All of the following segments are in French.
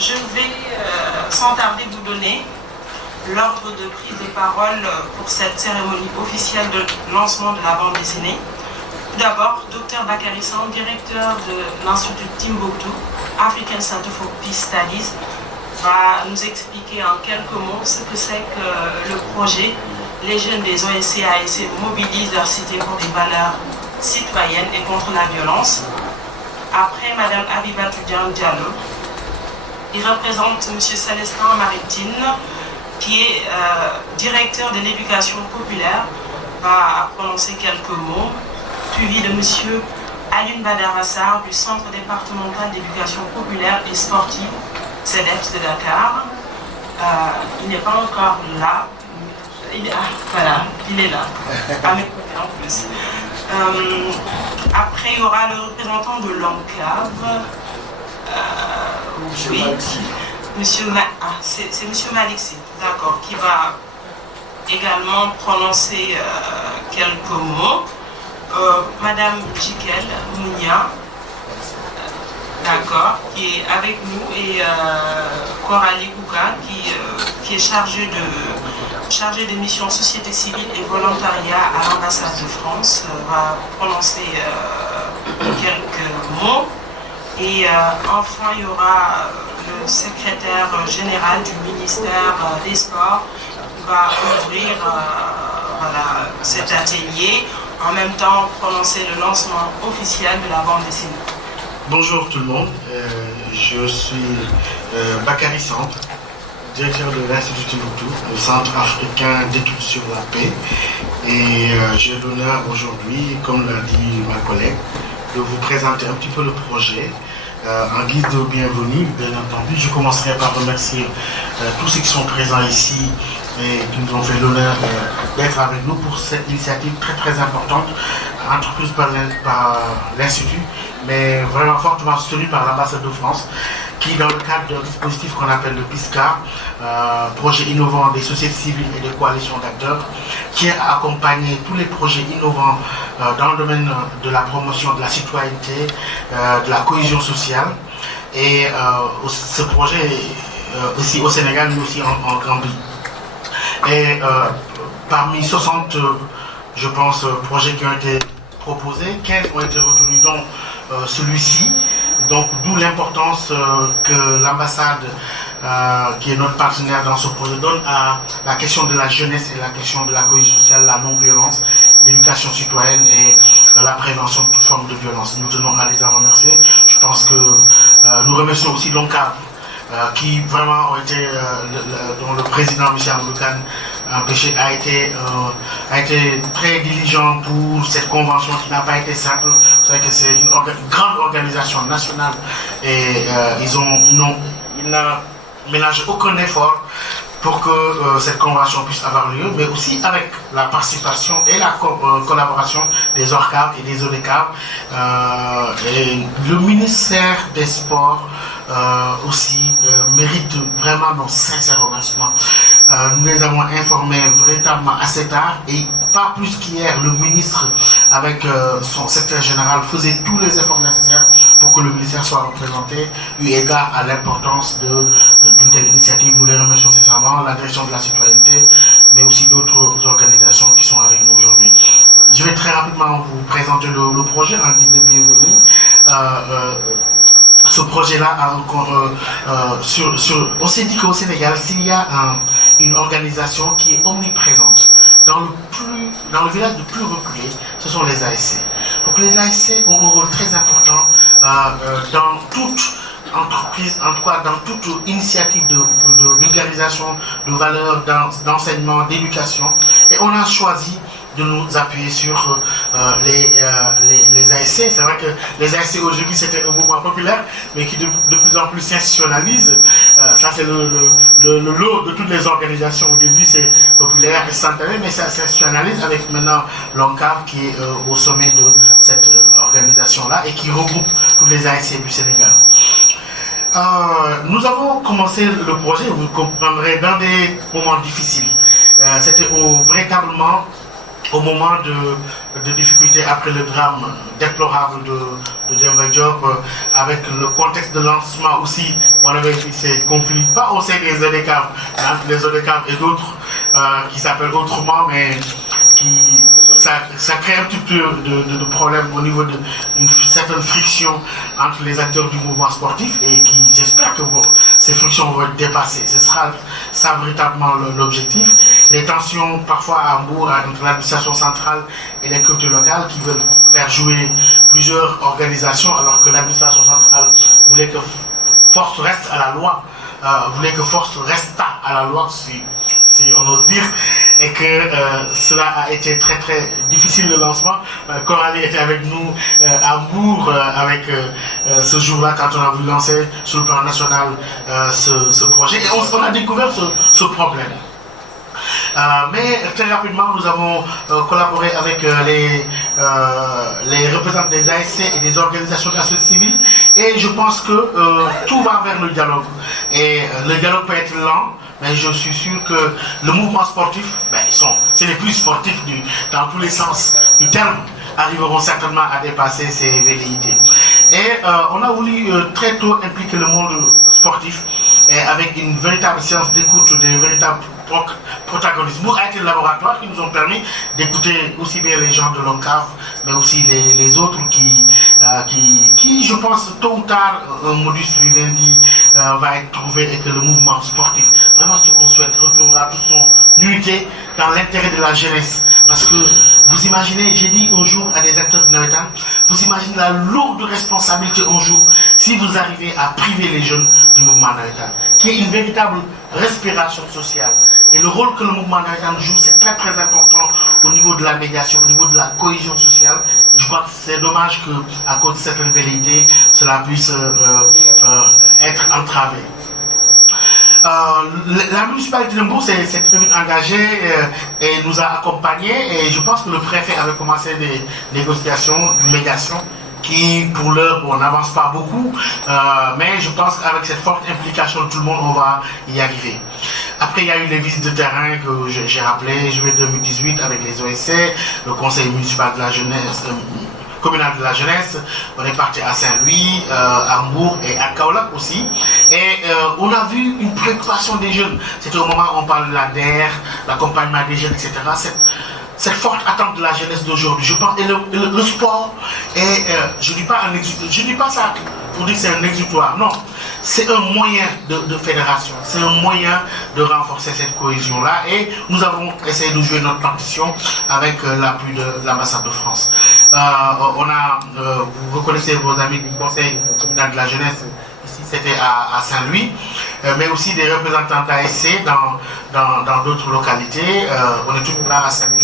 Je vais sans tarder vous donner l'ordre de prise de parole pour cette cérémonie officielle de lancement de la bande dessinée. Tout d'abord, Dr Bakary Samb, directeur de l'Institut Timbuktu, African Center for Peace Studies, va nous expliquer en quelques mots ce que c'est que le projet. Les jeunes des OSC ASC mobilisent leur cité pour des valeurs citoyennes et contre la violence. Après, Mme Abibatou Diallo, il représente M. Célestin Maritine, qui est directeur de l'éducation populaire, va prononcer quelques mots, suivi de M. Alioune Badara Sarr du Centre départemental d'éducation populaire et sportive, CEDEPS de Dakar. Il n'est pas encore là. Voilà, il est là, à mes côtés en plus. Après, il y aura le représentant de l'enclave. Oui, c'est M. Malixi, d'accord, qui va également prononcer quelques mots. Madame Jikel Mounia, d'accord, qui est avec nous, et Coralie Kouka, qui est chargée de mission société civile et volontariat à l'ambassade de France, va prononcer quelques mots. Et enfin, il y aura le secrétaire général du ministère des Sports qui va ouvrir voilà, cet atelier, en même temps prononcer le lancement officiel de la bande dessinée. Bonjour tout le monde, je suis Bakary Samb, directeur de l'Institut Timbuktu, le Centre africain d'études sur la paix. Et j'ai l'honneur aujourd'hui, comme l'a dit ma collègue, de vous présenter un petit peu le projet. En guise de bienvenue, bien entendu, je commencerai par remercier tous ceux qui sont présents ici et qui nous ont fait l'honneur d'être avec nous pour cette initiative très très importante, entreprise par l'Institut, mais vraiment fortement soutenue par l'ambassade de France, qui dans le cadre d'un dispositif qu'on appelle le PISCA, projet innovant des sociétés civiles et des coalitions d'acteurs, qui a accompagné tous les projets innovants dans le domaine de la promotion de la citoyenneté, de la cohésion sociale. Et ce projet aussi au Sénégal, mais aussi en Gambie. Et parmi 60, je pense, projets qui ont été proposés, 15 ont été retenus, dont celui-ci. Donc d'où l'importance que l'ambassade, qui est notre partenaire dans ce projet, donne à la question de la jeunesse et la question de la cohésion sociale, la non-violence, l'éducation citoyenne et la prévention de toute forme de violence. Nous tenons à les en remercier. Je pense que nous remercions aussi l'ONCAV, qui vraiment ont été, dont le président Michel Amouloukan Péché a été très diligent pour cette convention qui n'a pas été simple. Vous savez que c'est une grande organisation nationale et ils n'ont ménagé aucun effort pour que cette convention puisse avoir lieu, mais aussi avec la participation et la collaboration des ORCAV et des ODECAV. Et le ministère des Sports aussi mérite vraiment nos sincères remerciements. Nous les avons informés véritablement assez tard, et pas plus qu'hier, le ministre avec son secrétaire général faisait tous les efforts nécessaires pour que le ministère soit représenté, eu égard à l'importance d'une telle initiative. Nous les remercions sincèrement, la direction de la citoyenneté, mais aussi d'autres organisations qui sont avec nous aujourd'hui. Je vais très rapidement vous présenter le projet en guise de bienvenue. Ce projet-là, on s'est dit qu'au Sénégal, s'il y a une organisation qui est omniprésente, dans le village le plus reculé, ce sont les ASC. Donc les ASC ont un rôle très important dans toute entreprise, en tout cas dans toute initiative de vulgarisation de valeurs, d'enseignement, d'éducation. Et on a choisi de nous appuyer sur les ASC. C'est vrai que les ASC aujourd'hui c'était un mouvement populaire, mais qui de plus en plus s'institutionnalise. Ça c'est le lot de toutes les organisations. Au début c'est populaire, instantané, mais ça s'institutionnalise avec maintenant l'ONCAV qui est au sommet de cette organisation-là et qui regroupe toutes les ASC du Sénégal. Nous avons commencé le projet, vous comprendrez, dans des moments difficiles. C'était véritablement au moment de difficultés après le drame déplorable de Demba Diop, avec le contexte de lancement aussi, on avait vu ces conflits, pas au sein des ODCAV, mais entre les ODCAV et d'autres qui s'appellent autrement, mais ça crée un petit peu de problèmes au niveau d'une certaine friction entre les acteurs du mouvement sportif et qui, j'espère que ces frictions vont être dépassées. Ce sera ça véritablement l'objectif. Les tensions parfois à Hambourg entre l'administration centrale et les cultures locales qui veulent faire jouer plusieurs organisations alors que l'administration centrale voulait que force reste à la loi, voulait que force resta à la loi, si on ose dire, et que cela a été très très difficile le lancement. Coralie était avec nous à Hambourg avec ce jour-là quand on a voulu lancer sur le plan national ce projet et on a découvert ce problème. Mais très rapidement, nous avons collaboré avec les représentants des ASC et des organisations de la société civile et je pense que tout va vers le dialogue. Et le dialogue peut être lent, mais je suis sûr que le mouvement sportif, c'est les plus sportifs dans tous les sens du terme, arriveront certainement à dépasser ces velléités. Et on a voulu très tôt impliquer le monde sportif avec une véritable séance d'écoute, des véritables protagonistes. Nous, a été le laboratoire qui nous ont permis d'écouter aussi bien les gens de l'ONCAV, mais aussi les autres qui, je pense, tôt ou tard, un modus vivendi va être trouvé et que le mouvement sportif, vraiment ce qu'on souhaite, retrouvera toute son unité dans l'intérêt de la jeunesse. Parce que vous imaginez, j'ai dit un jour à des acteurs du Nawetan, vous imaginez la lourde responsabilité un jour si vous arrivez à priver les jeunes du mouvement Nawetan, qui est une véritable respiration sociale. Et le rôle que le mouvement Nawetan joue, c'est très très important au niveau de la médiation, au niveau de la cohésion sociale. Et je crois que c'est dommage qu'à cause de certaines velléités, cela puisse être entravé. La municipalité de Hambourg s'est très vite engagée et nous a accompagnés et je pense que le préfet avait commencé des négociations, une médiation qui pour l'heure n'avance pas beaucoup, mais je pense qu'avec cette forte implication de tout le monde, on va y arriver. Après, il y a eu les visites de terrain que j'ai rappelées, juillet 2018 avec les OSC, le conseil municipal de la jeunesse, communal de la jeunesse, on est parti à Saint-Louis, à Hambourg et à Kaolack aussi. Et on a vu une préoccupation des jeunes. C'était au moment où on parle de la DER, l'accompagnement des jeunes, etc. Cette forte attente de la jeunesse d'aujourd'hui, je pense, et le sport, et je dis pas ça pour dire que c'est un exutoire, non, c'est un moyen de fédération, c'est un moyen de renforcer cette cohésion-là, et nous avons essayé de jouer notre partition avec l'appui de l'ambassade de France. Vous reconnaissez vos amis du conseil communal de la jeunesse, ici c'était à Saint-Louis, mais aussi des représentants d'ASC dans d'autres localités, on est toujours là à Saint-Louis.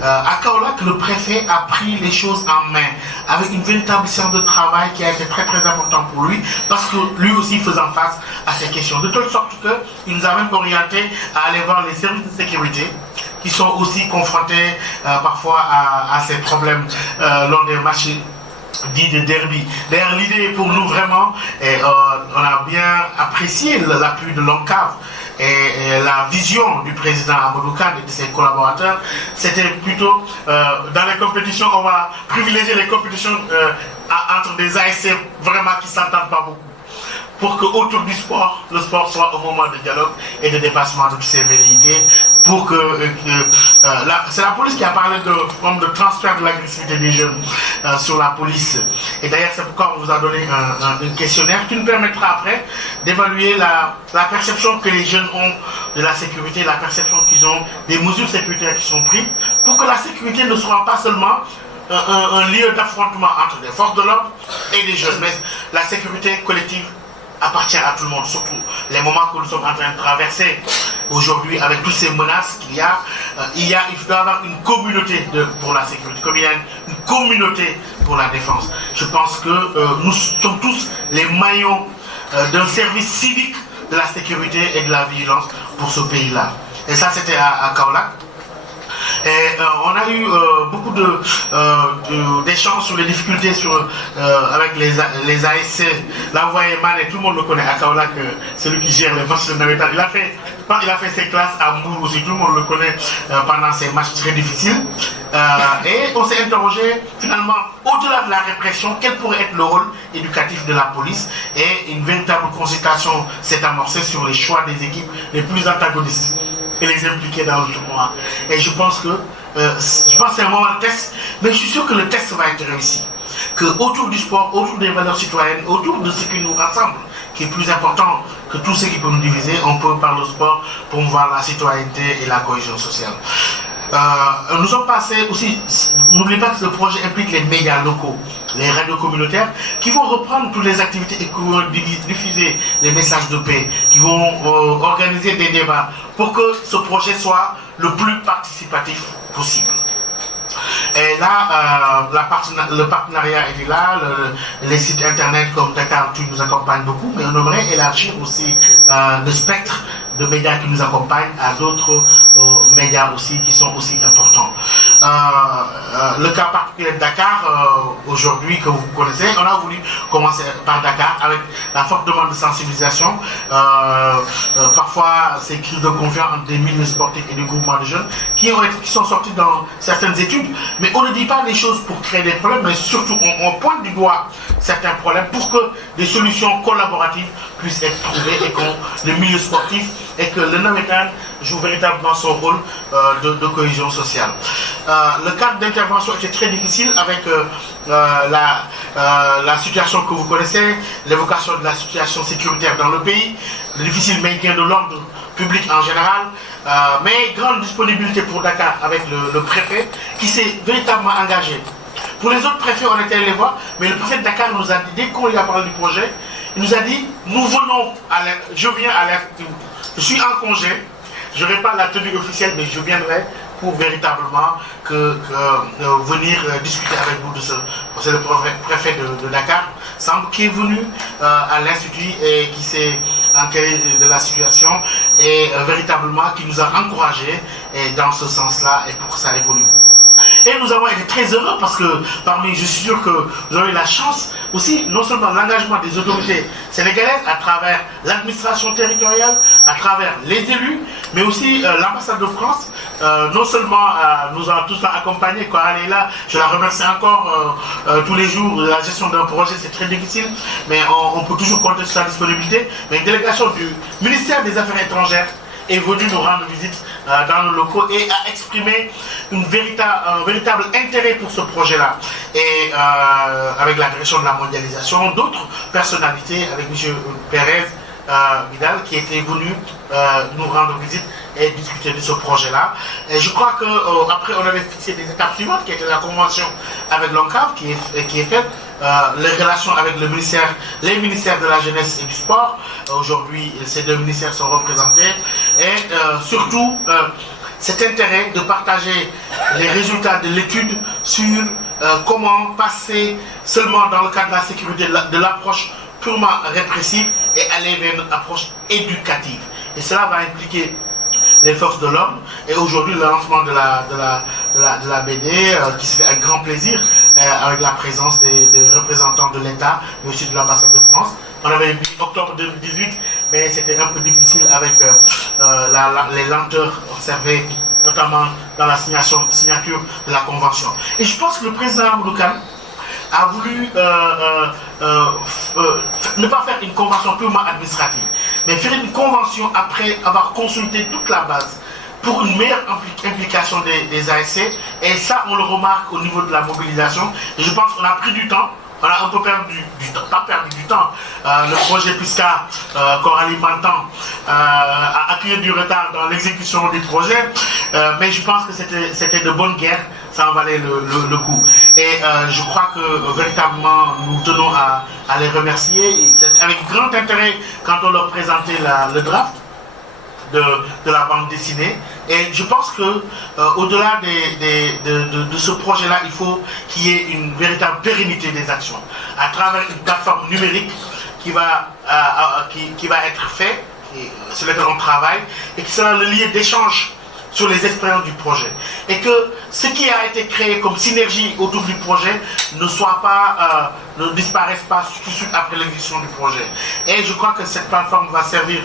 À Kaolack, le préfet a pris les choses en main avec une véritable séance de travail qui a été très très important pour lui parce que lui aussi faisant face à ces questions, de telle sorte qu'il nous a même orienté à aller voir les services de sécurité qui sont aussi confrontés parfois à ces problèmes lors des matchs dit de derby. D'ailleurs, l'idée pour nous vraiment, et on a bien apprécié l'appui de l'ONCAV et la vision du président Amadou Kane et de ses collaborateurs, c'était plutôt dans les compétitions, on va privilégier les compétitions entre des ASC vraiment qui ne s'entendent pas beaucoup. Pour que autour du sport, le sport soit au moment de dialogue et de dépassement de toutes ces velléités, pour que c'est la police qui a parlé de transfert de l'agressivité des jeunes sur la police. Et d'ailleurs, c'est pourquoi on vous a donné un questionnaire qui nous permettra après d'évaluer la perception que les jeunes ont de la sécurité, la perception qu'ils ont des mesures sécuritaires qui sont prises, pour que la sécurité ne soit pas seulement un lieu d'affrontement entre les forces de l'ordre et les jeunes, mais la sécurité collective appartient à tout le monde, surtout les moments que nous sommes en train de traverser aujourd'hui avec toutes ces menaces qu'il y a, il doit y avoir une communauté pour la sécurité, comme il y a une communauté pour la défense. Je pense que nous sommes tous les maillons d'un service civique de la sécurité et de la vigilance pour ce pays-là. Et ça, c'était à Kaolack. Et on a eu beaucoup d'échanges sur les difficultés avec les ASC. Là, vous voyez Mané, tout le monde le connaît à Kaolack, celui qui gère les matchs de Nawetan. Il a fait il a fait ses classes à Mbour aussi, tout le monde le connaît pendant ces matchs très difficiles. Et on s'est interrogé finalement, au-delà de la répression, quel pourrait être le rôle éducatif de la police, et une véritable consultation s'est amorcée sur les choix des équipes les plus antagonistes et les impliquer dans le tournoi. Et je pense que c'est un moment de test, mais je suis sûr que le test va être réussi. Que autour du sport, autour des valeurs citoyennes, autour de ce qui nous rassemble, qui est plus important que tout ce qui peut nous diviser, on peut par le sport promouvoir la citoyenneté et la cohésion sociale. Nous sommes passés aussi, n'oubliez pas que ce projet implique les médias locaux, les radios communautaires, qui vont reprendre toutes les activités et qui vont diffuser les messages de paix, qui vont organiser des débats pour que ce projet soit le plus participatif possible. Et là, le partenariat est là, les sites internet comme Dakar Actu nous accompagnent beaucoup, mais on aimerait élargir aussi le spectre de médias qui nous accompagnent à d'autres médias aussi qui sont aussi importants. Le cas particulier de Dakar, aujourd'hui que vous connaissez, on a voulu commencer par Dakar avec la forte demande de sensibilisation. Parfois, ces crises de confiance entre des milieux sportifs et des groupements de jeunes qui sont sortis dans certaines études, mais on ne dit pas les choses pour créer des problèmes, mais surtout on pointe du doigt certains problèmes pour que des solutions collaboratives puissent être trouvées et que le milieu sportif et que le Nawetan joue véritablement son rôle de cohésion sociale. Le cadre d'intervention était très difficile avec la situation que vous connaissez, l'évocation de la situation sécuritaire dans le pays, le difficile maintien de l'ordre public en général, mais grande disponibilité pour Dakar avec le préfet qui s'est véritablement engagé. Pour les autres préfets, on était allé les voir, mais le préfet de Dakar nous a dit, dès qu'on lui a parlé du projet, il nous a dit, nous venons, je viens à l'air, je suis en congé, je n'aurai pas la tenue officielle, mais je viendrai pour véritablement venir discuter avec vous de ce. C'est le préfet de Dakar, Samb, qui est venu à l'Institut et qui s'est enquéré de la situation et véritablement qui nous a encouragés dans ce sens-là et pour que ça évolue. Et nous avons été très heureux parce que je suis sûr que vous avez la chance aussi, non seulement l'engagement des autorités sénégalaises à travers l'administration territoriale, à travers les élus, mais aussi l'ambassade de France, non seulement nous a tous accompagnés quand elle est là, je la remercie encore tous les jours. La gestion d'un projet c'est très difficile, mais on peut toujours compter sur sa disponibilité. Mais une délégation du ministère des Affaires étrangères est venu nous rendre visite dans nos locaux et a exprimé un véritable intérêt pour ce projet-là. Et avec la direction de la mondialisation, d'autres personnalités, avec M. Pérez Vidal, qui était venu nous rendre visite et discuter de ce projet-là. Et je crois qu'après, on avait fixé des étapes suivantes, qui étaient la convention avec l'ONCAV, qui est faite, les relations avec les ministères de la jeunesse et du sport. Aujourd'hui, ces deux ministères sont représentés. Et surtout, cet intérêt de partager les résultats de l'étude sur comment passer seulement dans le cadre de la sécurité de l'approche purement répressive et aller vers une approche éducative. Et cela va impliquer les forces de l'ordre. Et aujourd'hui, le lancement de la BD qui se fait avec grand plaisir avec la présence des représentants de l'État, mais aussi de l'ambassade de France. On avait mis octobre 2018, mais c'était un peu difficile avec les lenteurs observées, notamment dans la signature de la convention. Et je pense que le président Amadou Kane a voulu ne pas faire une convention purement administrative, mais faire une convention après avoir consulté toute la base pour une meilleure implication des ASC. Et ça, on le remarque au niveau de la mobilisation. Et je pense qu'on a pris du temps. On a un peu perdu du temps, pas perdu du temps. Le projet PUSCA, Coralie Mantan, a accueilli du retard dans l'exécution du projet, mais je pense que c'était de bonne guerre, ça en valait le coup. Et je crois que véritablement nous tenons à les remercier. C'est avec grand intérêt quand on leur présentait le draft de la bande dessinée. Et je pense que au-delà de ce projet-là, il faut qu'il y ait une véritable pérennité des actions à travers une plateforme numérique qui va être faite, sur laquelle on travaille, et qui sera le lieu d'échange sur les expériences du projet. Et que ce qui a été créé comme synergie autour du projet ne disparaisse pas tout de suite après l'exécution du projet. Et je crois que cette plateforme va servir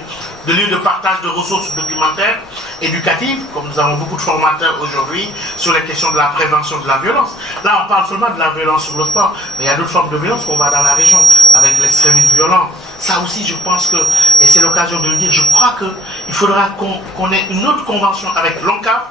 de lieu de partage de ressources documentaires, éducatives, comme nous avons beaucoup de formateurs aujourd'hui sur les questions de la prévention de la violence. Là, on parle seulement de la violence sur le sport, mais il y a d'autres formes de violence qu'on voit dans la région, avec l'extrémisme violent. Ça aussi, je pense que, et c'est l'occasion de le dire, je crois qu'il faudra qu'on ait une autre convention avec l'ONCAV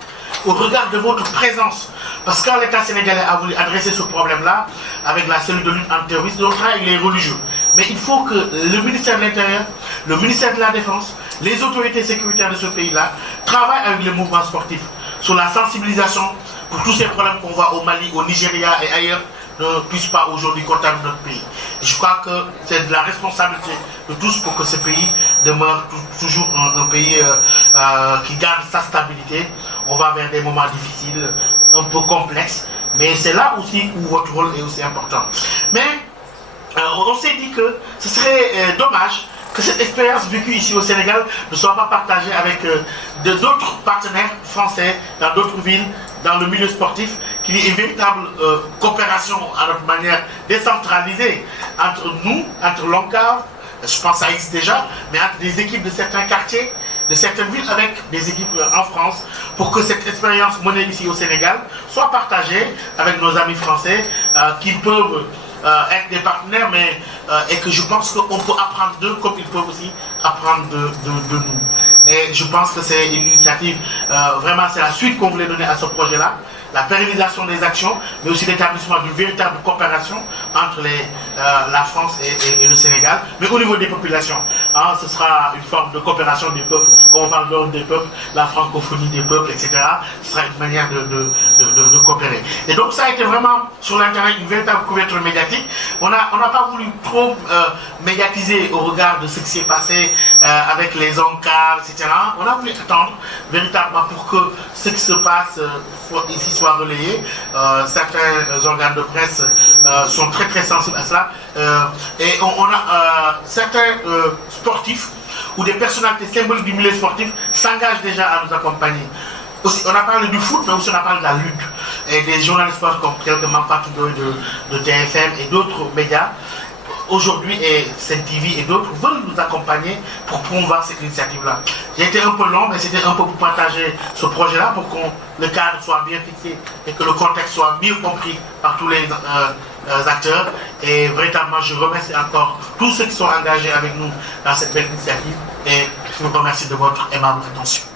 au regard de votre présence. Parce que quand l'État sénégalais a voulu adresser ce problème-là, avec la cellule de lutte antiterroriste, notre travail, il est religieux. Mais il faut que le ministère de l'Intérieur, le ministère de la Défense, les autorités sécuritaires de ce pays-là travaillent avec les mouvements sportifs sur la sensibilisation pour tous ces problèmes qu'on voit au Mali, au Nigeria et ailleurs ne puissent pas aujourd'hui contaminer notre pays. Et je crois que c'est de la responsabilité de tous pour que ce pays demeure toujours un pays qui garde sa stabilité. On va vers des moments difficiles, un peu complexes, mais c'est là aussi où votre rôle est aussi important. Mais on s'est dit que ce serait dommage que cette expérience vécue ici au Sénégal ne soit pas partagée avec d'autres partenaires français dans d'autres villes, dans le milieu sportif, qu'il y ait une véritable coopération à notre manière décentralisée entre nous, entre l'ONCAV, je pense que ça existe déjà, mais entre des équipes de certains quartiers, de certaines villes avec des équipes en France, pour que cette expérience menée ici au Sénégal soit partagée avec nos amis français qui peuvent être des partenaires, mais et que je pense qu'on peut apprendre d'eux comme ils peuvent aussi apprendre de nous. Et je pense que c'est une initiative, vraiment c'est la suite qu'on voulait donner à ce projet-là, la pérennisation des actions, mais aussi l'établissement d'une véritable coopération entre la France et le Sénégal, mais au niveau des populations. Hein, ce sera une forme de coopération des peuples, quand on parle d'ordre des peuples, la francophonie des peuples, etc. Ce sera une manière de coopérer. Et donc ça a été vraiment sur l'Internet une véritable couverture médiatique. On n'a pas voulu trop médiatiser au regard de ce qui s'est passé avec les ONCAV, etc. On a voulu attendre véritablement pour que ce qui se passe ici soit relayé. Certains organes de presse sont très très sensibles à cela. Et on a certains sportifs ou des personnalités symboliques du milieu sportif s'engagent déjà à nous accompagner. Aussi, on a parlé du foot, mais aussi on a parlé de la lutte. Et des journalistes sportifs comme quelques Mampatou de TFM et d'autres médias, aujourd'hui, et CNTV et d'autres, veulent nous accompagner pour promouvoir cette initiative-là. J'ai été un peu long, mais c'était un peu pour partager ce projet-là, pour que le cadre soit bien fixé et que le contexte soit mieux compris par tous les acteurs. Et véritablement, je remercie encore tous ceux qui sont engagés avec nous dans cette belle initiative et je vous remercie de votre aimable attention.